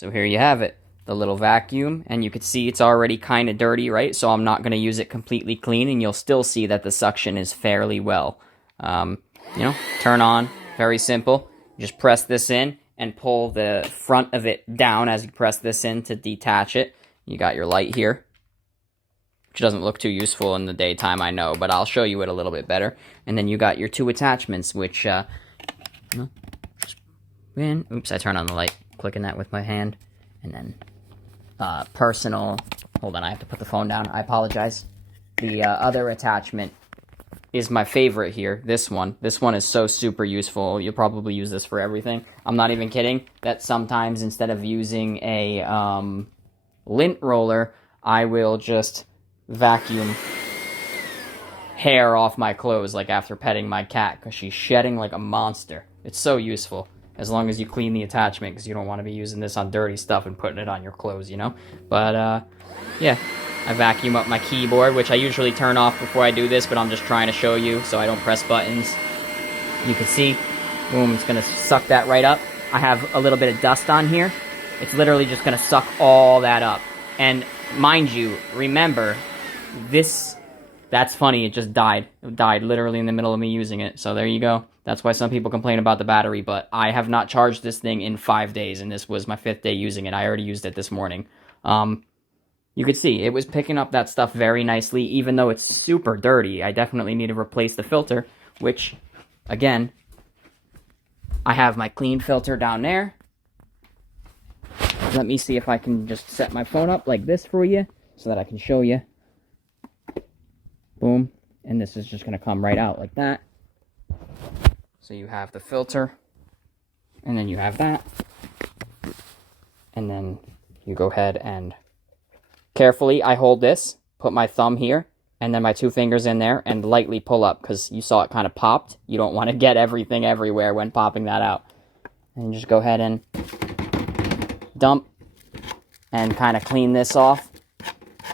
So here you have it, the little vacuum, and you can see it's already kind of dirty, right? So I'm not going to use it completely clean, and you'll still see that the suction is fairly well. You know, turn on, very simple. You just press this in and pull the front of it down as you press this in to detach it. You got your light here, which doesn't look too useful in the daytime, I know, but I'll show you it a little bit better. And then you got your two attachments, which, oops, I turned on the light, clicking that with my hand. And then, personal, hold on, I have to put the phone down, I apologize. The other attachment is my favorite here, this one. This one is so super useful. You'll probably use this for everything. I'm not even kidding, that sometimes instead of using a lint roller, I will just vacuum hair off my clothes, like after petting my cat, because she's shedding like a monster. It's so useful, as long as you clean the attachment, because you don't want to be using this on dirty stuff and putting it on your clothes, you know? But, yeah. I vacuum up my keyboard, which I usually turn off before I do this, but I'm just trying to show you so I don't press buttons. You can see, boom, it's going to suck that right up. I have a little bit of dust on here. It's literally just going to suck all that up. And mind you, remember, that's funny, it just died. It died literally in the middle of me using it. So there you go. That's why some people complain about the battery, but I have not charged this thing in 5 days, and this was my 5th day using it. I already used it this morning. You could see it was picking up that stuff very nicely, even though it's super dirty. I definitely need to replace the filter, which, again, I have my clean filter down there. Let me see if I can just set my phone up like this for you so that I can show you. Boom. And this is just going to come right out like that. So you have the filter, and then you have that. And then you go ahead and carefully, I hold this, put my thumb here, and then my 2 fingers in there, and lightly pull up, because you saw it kind of popped. You don't want to get everything everywhere when popping that out. And just go ahead and dump, and kind of clean this off.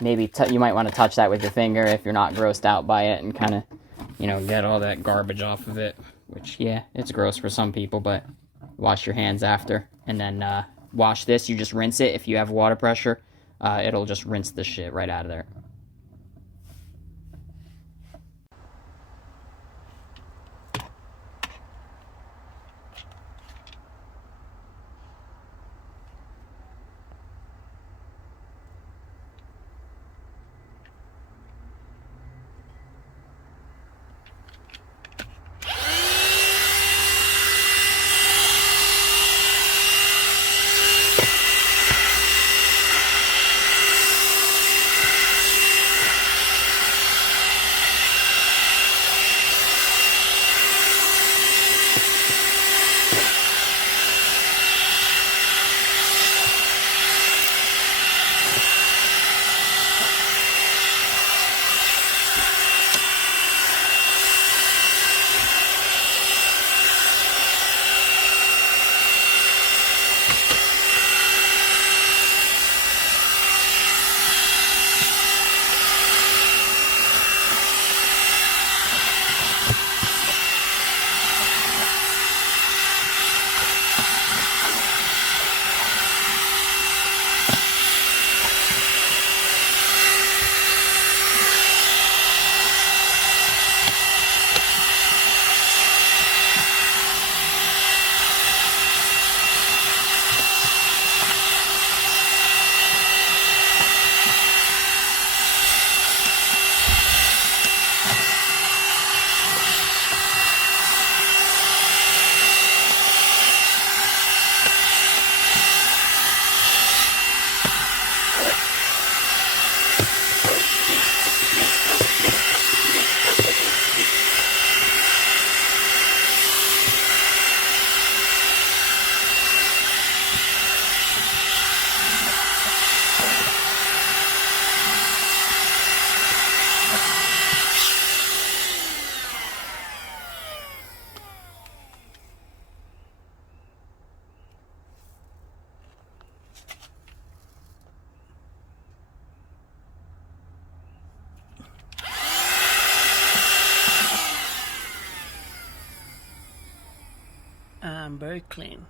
Maybe you might want to touch that with your finger if you're not grossed out by it, and kind of, you know, get all that garbage off of it. Which, yeah, it's gross for some people, but wash your hands after. And then wash this. You just rinse it if you have water pressure. It'll just rinse the shit right out of there. Very clean.